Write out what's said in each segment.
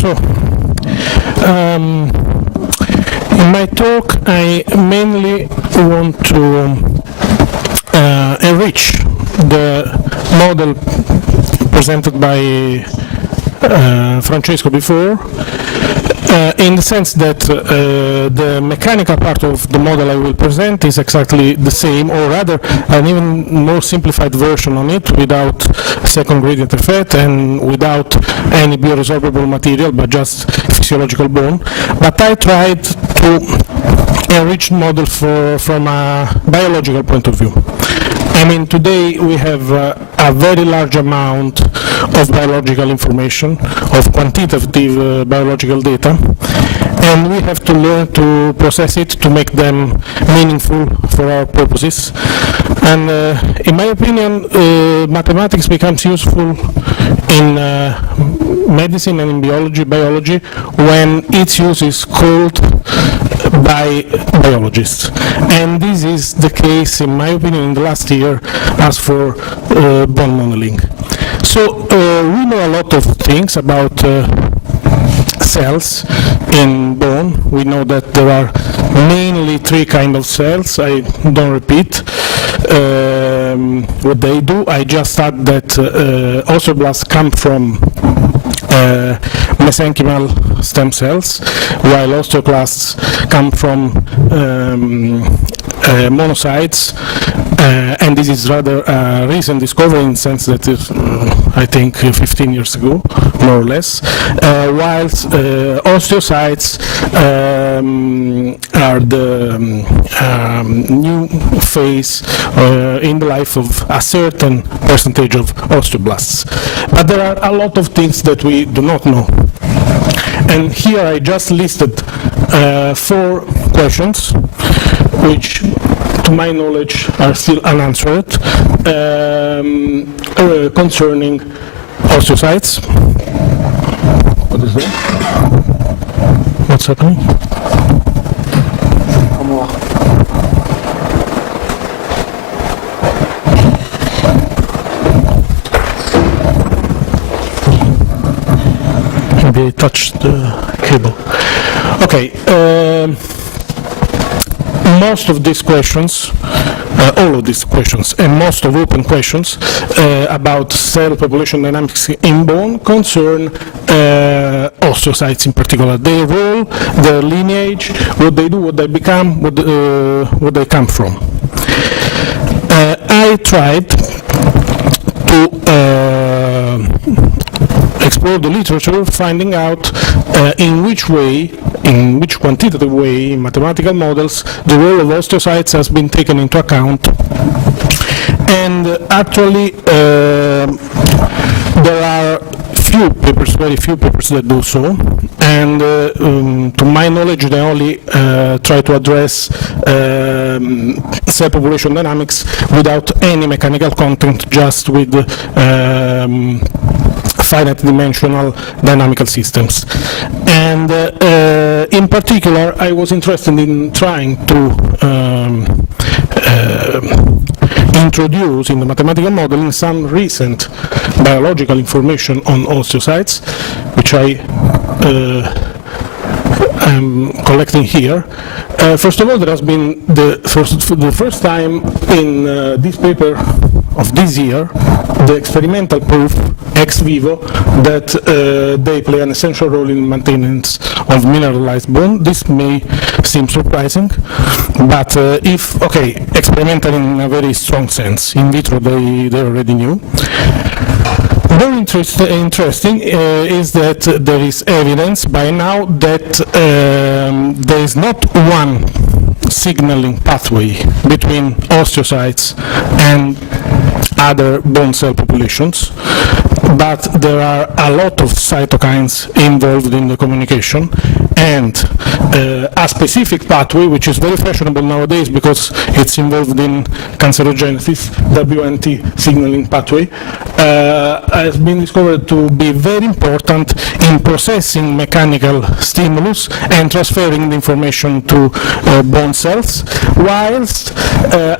So, in my talk, I mainly want to enrich the model presented by Francesco before, in the sense that the mechanical part of the model I will present is exactly the same, or rather an even more simplified version on it, without second gradient effect and without any bioresorbable material, but just physiological bone. But I tried to enrich the model from a biological point of view. I mean, today we have a very large amount of biological information, of quantitative biological data, and we have to learn to process it to make them meaningful for our purposes. And in my opinion, mathematics becomes useful in medicine and in biology when its use is called by biologists. And this is the case, in my opinion, in the last year as for bone modeling. So we know a lot of things about cells in bone. We know that there are mainly three kinds of cells. I don't repeat what they do. I just add that osteoblasts come from mesenchymal stem cells, while osteoclasts come from monocytes, and this is rather a recent discovery in the sense that is, I think 15 years ago, more or less, whilst osteocytes are the new phase in the life of a certain percentage of osteoblasts. But there are a lot of things that we do not know. And here I just listed 4 questions, which to my knowledge are still unanswered, concerning osteocytes. What is that? What's happening? Maybe I touched the cable. Okay. Most of these questions, all of these questions, and most of open questions about cell population dynamics in bone concern osteocytes in particular. Their role, their lineage, what they do, what they become, what they come from. I tried to explore the literature, finding out in which quantitative way, in mathematical models, the role of osteocytes has been taken into account. And actually, there are very few papers that do so. And to my knowledge, they only try to address cell population dynamics without any mechanical content, just with finite dimensional dynamical systems. And in particular, I was interested in trying to introduce in the mathematical modeling some recent biological information on osteocytes, which I am collecting here. First of all, there has been the first time in this paper of this year, the experimental proof ex vivo that they play an essential role in maintenance of mineralized bone. This may seem surprising, but experimental in a very strong sense. In vitro, they already knew. Very interesting is that there is evidence by now that there is not one signaling pathway between osteocytes and other bone cell populations, but there are a lot of cytokines involved in the communication, and a specific pathway, which is very fashionable nowadays because it's involved in cancerogenesis, WNT signaling pathway, has been discovered to be very important in processing mechanical stimulus and transferring the information to bone cells, whilst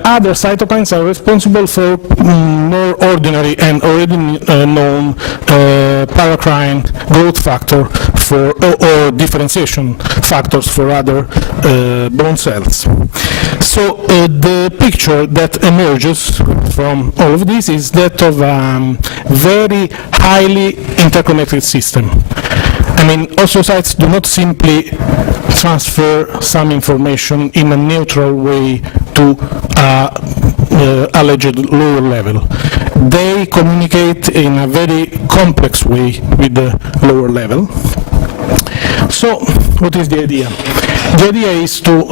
other cytokines are responsible for more ordinary and already known paracrine growth factor for or differentiation factors for other bone cells. So the picture that emerges from all of this is that of a very highly interconnected system. I mean, osteocytes do not simply transfer some information in a neutral way to alleged lower level. They communicate in a very complex way with the lower level. So, what is the idea? The idea is to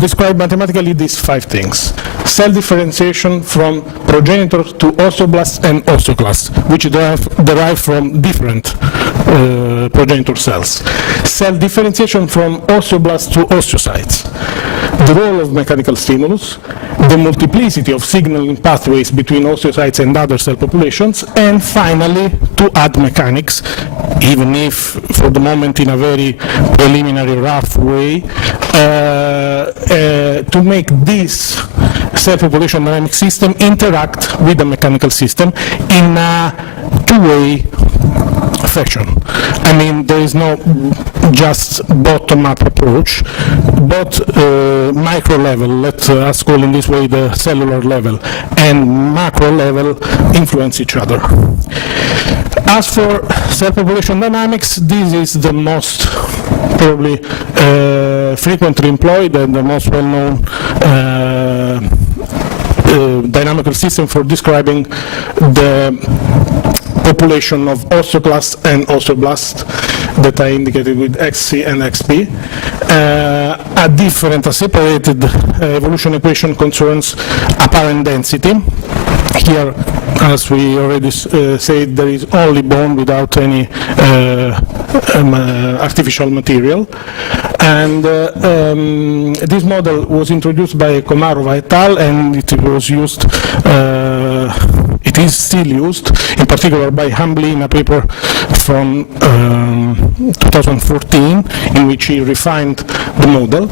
describe mathematically these 5 things. Cell differentiation from progenitor to osteoblasts and osteoclasts, which derive from different progenitor cells. Cell differentiation from osteoblasts to osteocytes. The role of mechanical stimulus, the multiplicity of signaling pathways between osteocytes and other cell populations, and finally, to add mechanics, even if for the moment in a very preliminary rough way, to make this cell population dynamic system interact with the mechanical system in a two-way fashion. I mean, there is no just bottom-up approach, but micro level, let us call in this way the cellular level, and macro level influence each other. As for cell population dynamics, this is the most probably frequently employed and the most well-known dynamical system for describing the population of osteoclasts and osteoblasts that I indicated with XC and XP. A separated evolution equation concerns apparent density. Here, as we already said, there is only bone without any artificial material. And this model was introduced by Komarova et al. And it was used, it is still used, in particular by Hambly in a paper from 2014, in which he refined the model.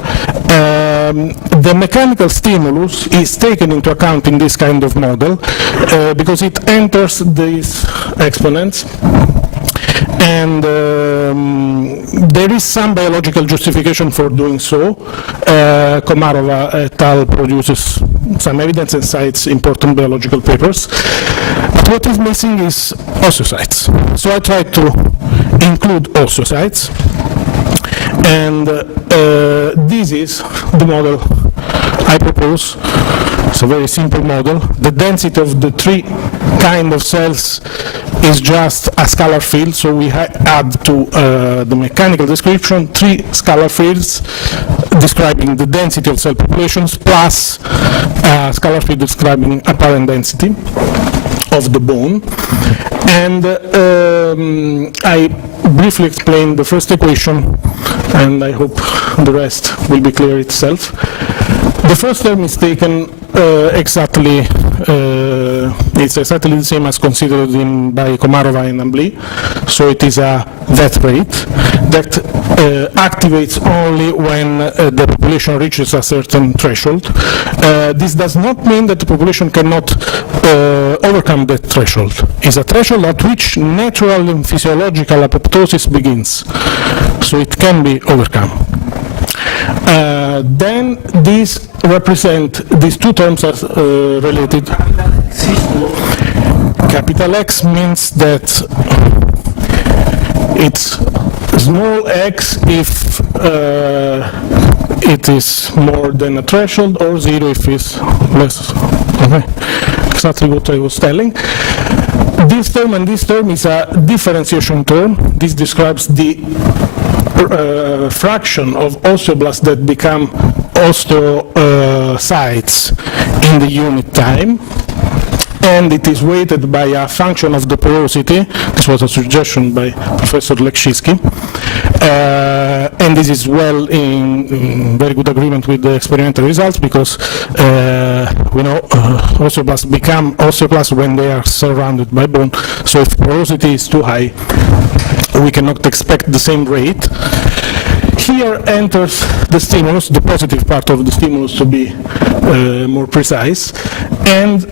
The mechanical stimulus is taken into account in this kind of model because it enters these exponents, and there is some biological justification for doing so. Komarova et al. Produces some evidence and cites important biological papers. But what is missing is osteocytes. So I tried to include osteocytes, and this is the model I propose. It's a very simple model. The density of the 3 kind of cells is just a scalar field, so we add to the mechanical description 3 scalar fields describing the density of cell populations plus a scalar field describing apparent density of the bone. And I briefly explained the first equation, and I hope the rest will be clear itself. The first term is taken exactly, it's exactly the same as considered by Komarova and Hambly. So it is a death rate that activates only when the population reaches a certain threshold. This does not mean that the population cannot overcome that threshold. It's a threshold at which natural and physiological apoptosis begins. So it can be overcome. Then these these 2 terms are related. Capital X means that it's small x if it is more than a threshold, or 0 if it's less. Okay. Exactly what I was telling. This term and this term is a differentiation term. This describes the fraction of osteoblasts that become osteocytes in the unit time, and it is weighted by a function of the porosity. This was a suggestion by Professor Lekshitsky, and this is well in very good agreement with the experimental results, because we know osteoblasts become osteoclasts when they are surrounded by bone. So if porosity is too high, we cannot expect the same rate. Here enters the stimulus, the positive part of the stimulus to be more precise, and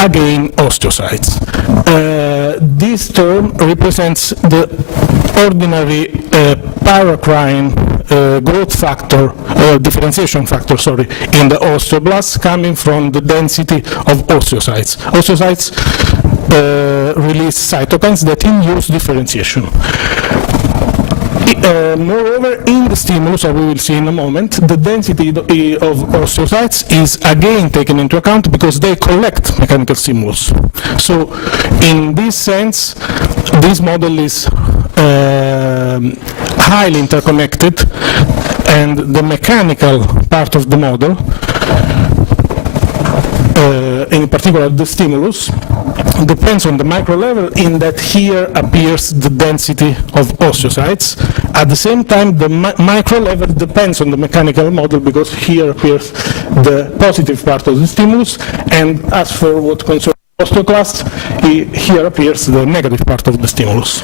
again osteocytes. This term represents the ordinary paracrine growth factor, differentiation factor, in the osteoblasts coming from the density of osteocytes. Osteocytes release cytokines that induce differentiation. Moreover, in the stimulus, as we will see in a moment, the density of osteocytes is again taken into account because they collect mechanical stimulus. So, in this sense, this model is highly interconnected, and the mechanical part of the model, in particular the stimulus, depends on the micro level in that here appears the density of osteocytes. At the same time, the micro level depends on the mechanical model because here appears the positive part of the stimulus, and as for what concerns osteoclasts, here appears the negative part of the stimulus.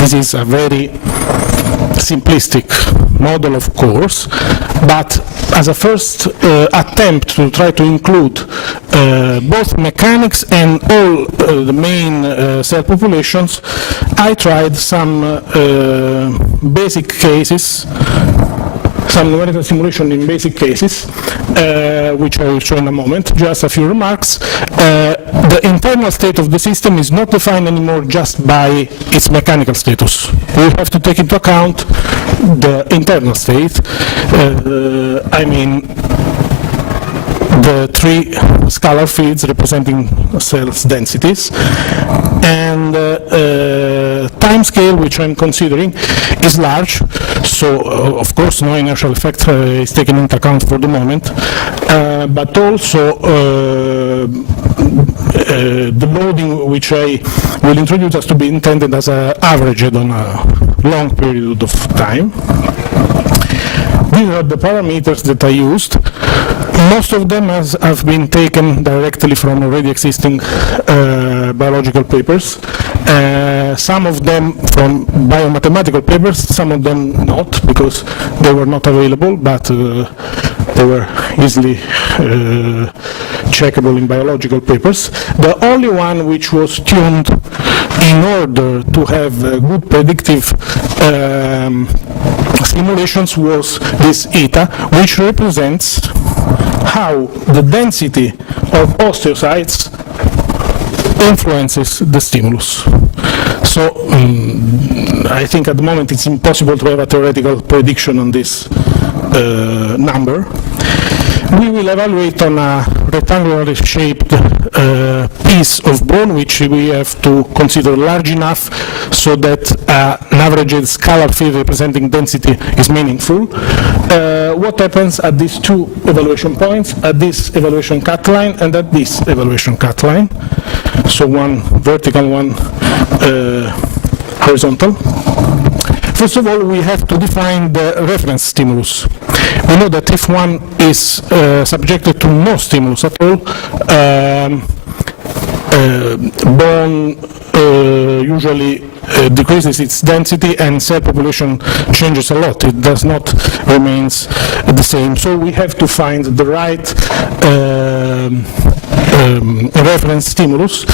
This is a very simplistic model, of course, but as a first attempt to try to include both mechanics and all the main cell populations, I tried some basic cases, some numerical simulation in basic cases, which I will show in a moment. Just a few remarks. The internal state of the system is not defined anymore just by its mechanical status. We have to take into account the internal state, I mean the three scalar fields representing cells' densities, and time scale, which I'm considering, is large, so of course no inertial effect is taken into account for the moment, but also the loading which I will introduce has to be intended as averaged on a long period of time. These are the parameters that I used. Most of them have been taken directly from already existing biological papers. Some of them from biomathematical papers, some of them not, because they were not available, but they were easily checkable in biological papers. The only one which was tuned in order to have good predictive simulations was this eta, which represents how the density of osteocytes influences the stimulus. So I think at the moment it's impossible to have a theoretical prediction on this number. We will evaluate on a rectangular shaped piece of bone, which we have to consider large enough so that an averaged scalar field representing density is meaningful. What happens at these two evaluation points, at this evaluation cut line and at this evaluation cut line? So one vertical, one horizontal. First of all, we have to define the reference stimulus. We know that if one is subjected to no stimulus at all, bone usually decreases its density and cell population changes a lot. It does not remain the same. So we have to find the right reference stimulus,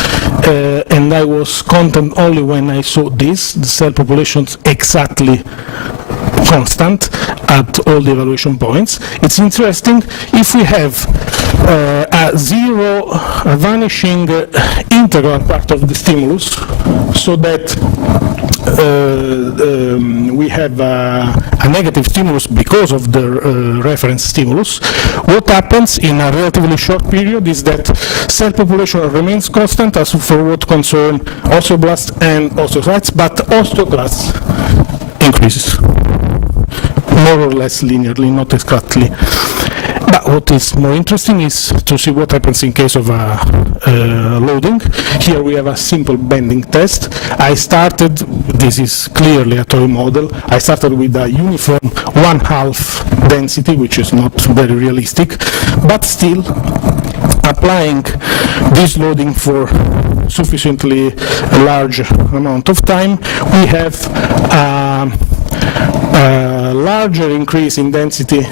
and I was content only when I saw this, the cell populations exactly constant at all the evaluation points. It's interesting if we have a vanishing integral part of the stimulus, so that we have a negative stimulus because of the reference stimulus. What happens in a relatively short period is that cell population remains constant as for what concern osteoblasts and osteocytes, but osteoclasts increases more or less linearly, not exactly. But what is more interesting is to see what happens in case of loading. Here we have a simple bending test. I started, this is clearly a toy model, I started with a uniform 1/2 density, which is not very realistic, but still applying this loading for sufficiently large amount of time, we have larger increase in density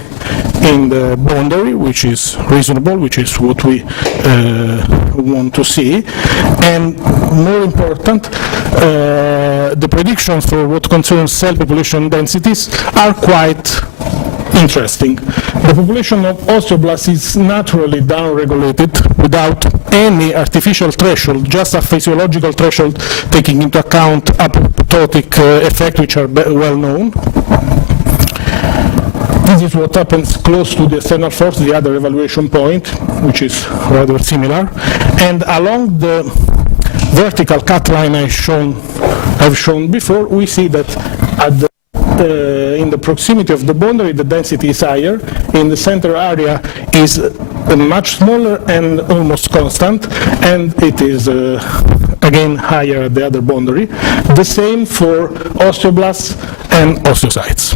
in the boundary, which is reasonable, which is what we want to see, and more important, the predictions for what concerns cell population densities are quite interesting. The population of osteoblasts is naturally downregulated without any artificial threshold, just a physiological threshold taking into account apoptotic effects which are well known. This is what happens close to the external force, the other evaluation point, which is rather similar. And along the vertical cut line I've shown before, we see that at the in the proximity of the boundary, the density is higher. In the center area is much smaller and almost constant, and it is again higher at the other boundary. The same for osteoblasts and osteocytes.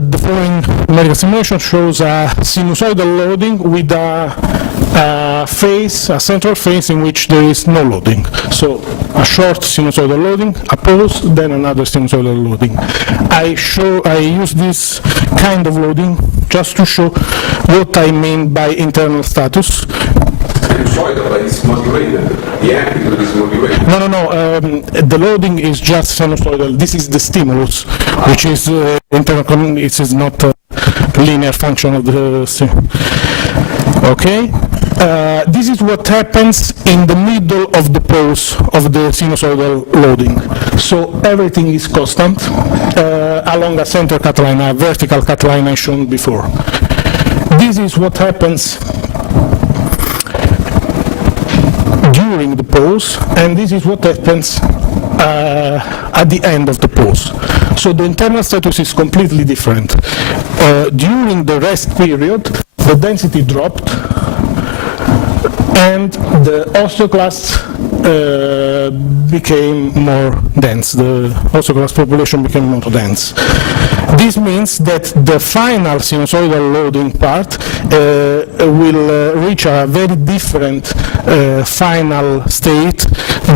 The following numerical simulation shows a sinusoidal loading with a central phase in which there is no loading. So a short sinusoidal loading, a pause, then another sinusoidal loading. I use this kind of loading just to show what I mean by internal status. Sinusoidal, but it's modulated. The amplitude is modulated. No. The loading is just sinusoidal. This is the stimulus, which is internal. It is not a linear function of the. Okay. This is what happens in the middle of the pause of the sinusoidal loading. So everything is constant along a center cut line, a vertical cut line I shown before. This is what happens during the pause, and this is what happens at the end of the pause. So the internal status is completely different. During the rest period, the density dropped, and the osteoclasts became more dense. The osteoclast population became more dense. This means that the final sinusoidal loading part will reach a very different final state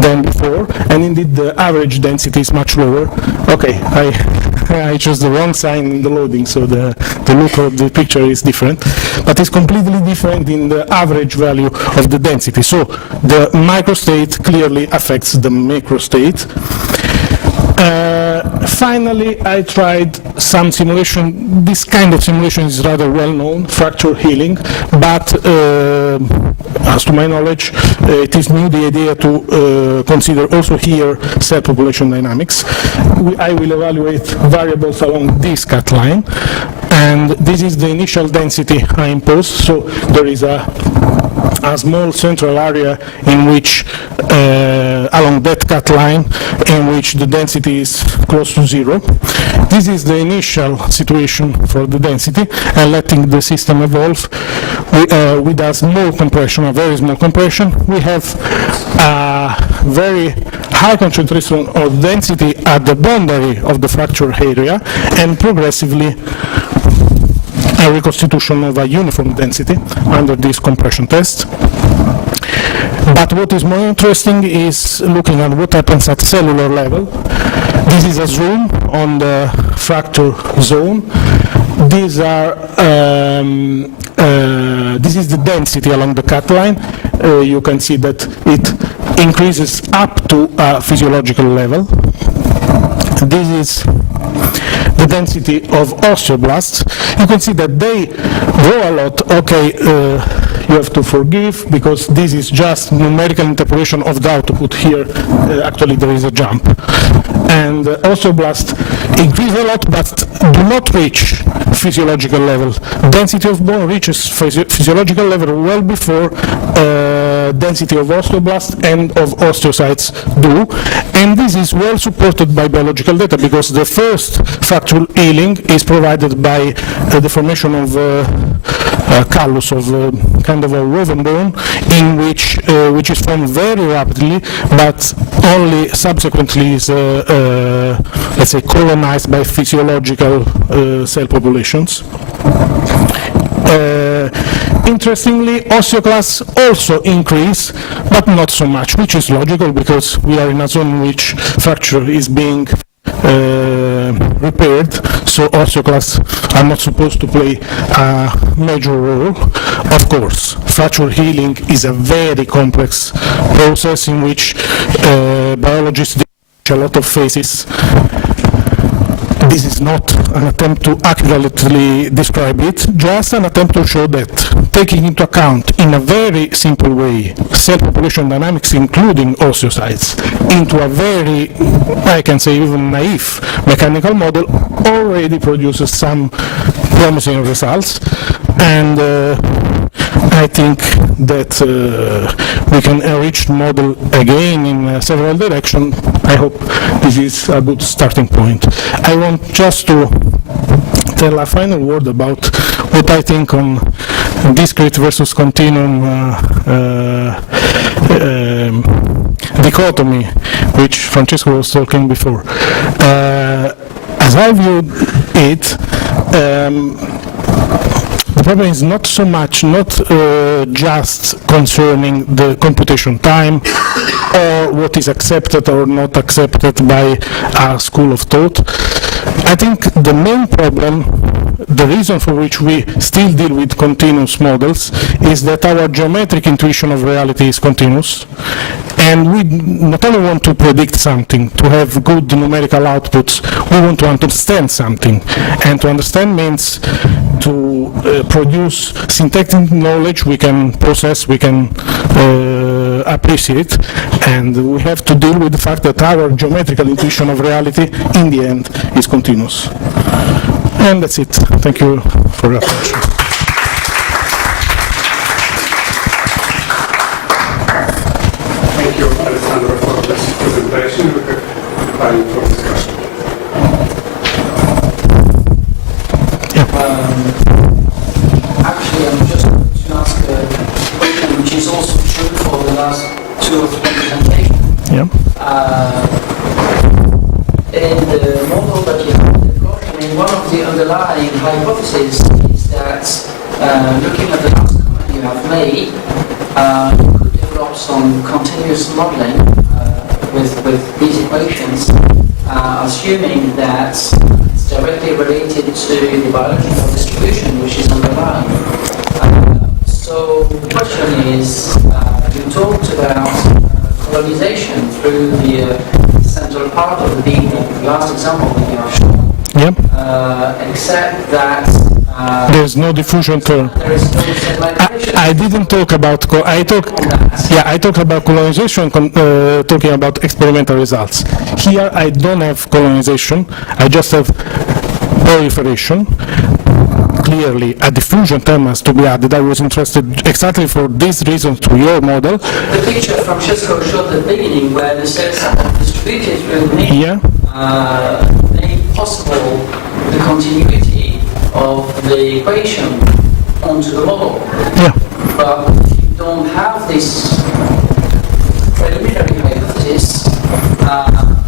than before, and indeed the average density is much lower. Okay, I chose the wrong sign in the loading, so the look of the picture is different, but it's completely different in the average value of the density. So the microstate clearly affects the macrostate. Finally, I tried some simulation. This kind of simulation is rather well known, fracture healing, but as to my knowledge, it is new, the idea to consider also here cell population dynamics. I will evaluate variables along this cut line, and this is the initial density I impose. So there is a small central area in which, along that cut line, in which the density is close to zero. This is the initial situation for the density, and letting the system evolve with a small compression, a very small compression. We have a very high concentration of density at the boundary of the fracture area, and progressively a reconstitution of a uniform density under this compression test. But what is more interesting is looking at what happens at cellular level. This is a zoom on the fracture zone. These are this is the density along the cut line. You can see that it increases up to a physiological level. This is the density of osteoblasts. You can see that they grow a lot. Okay, you have to forgive, because this is just numerical interpolation of the output. Here actually there is a jump, and osteoblasts increase a lot but do not reach physiological level. Density of bone reaches physiological level well before density of osteoblasts and of osteocytes do, and this is well supported by biological data, because the first fracture healing is provided by the formation of callus, of kind of a woven bone, in which is formed very rapidly, but only subsequently is let's say colonized by physiological cell populations. In Interestingly, osteoclasts also increase, but not so much, which is logical because we are in a zone in which fracture is being repaired, so osteoclasts are not supposed to play a major role. Of course, fracture healing is a very complex process in which biologists distinguish a lot of phases. This is not an attempt to accurately describe it, just an attempt to show that taking into account in a very simple way cell population dynamics, including osteocytes, into a very, I can say even naive mechanical model already produces some promising results, and I think that we can enrich the model again in several directions. I hope this is a good starting point. I want just to tell a final word about what I think on discrete versus continuum dichotomy, which Francesco was talking before. As I viewed it, the problem is not so much, not just concerning the computation time or what is accepted or not accepted by a school of thought. I think the main problem, the reason for which we still deal with continuous models, is that our geometric intuition of reality is continuous, and we not only want to predict something, to have good numerical outputs, we want to understand something, and to understand means to produce syntactic knowledge we can process, we can appreciate, and we have to deal with the fact that our geometrical intuition of reality in the end is continuous. And that's it. Thank you for your attention. Thank you, Alessandro, for this presentation. We have time for discussion. Actually, I'm just going to ask a question which is also true for the last 2 or 3 presentations. Yeah. In the model that you have developed, I mean, one of the underlying hypotheses is that looking at the last comment you have made, you could develop some continuous modeling with these equations, assuming that it's directly related to the biological distribution which is underlying. So the question is, you talked about colonization through the central part of the beam, the last example that you have shown. Yep. Except that there's no diffusion term. there is no semi-collision. I didn't talk about I talked about colonization, talking about experimental results. Here I don't have colonization, I just have proliferation. Clearly a diffusion term has to be added. I was interested exactly for this reason to your model. The picture Francesco showed at the beginning where the cells are distributed through the beam, made possible the continuity of the equation onto the model. Yeah. But if you don't have this preliminary hypothesis,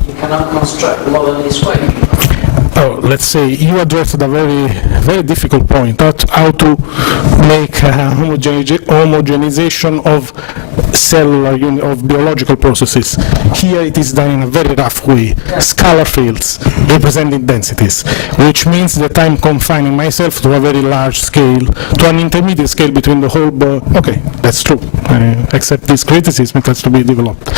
you cannot construct the model in this way. Oh, let's say you addressed a very difficult point, how to make a homogenization of cellular of biological processes. Here it is done in a very rough way. Scalar fields representing densities, which means that I'm confining myself to a very large scale, to an intermediate scale between the whole. Okay, that's true. I accept this criticism. It has to be developed.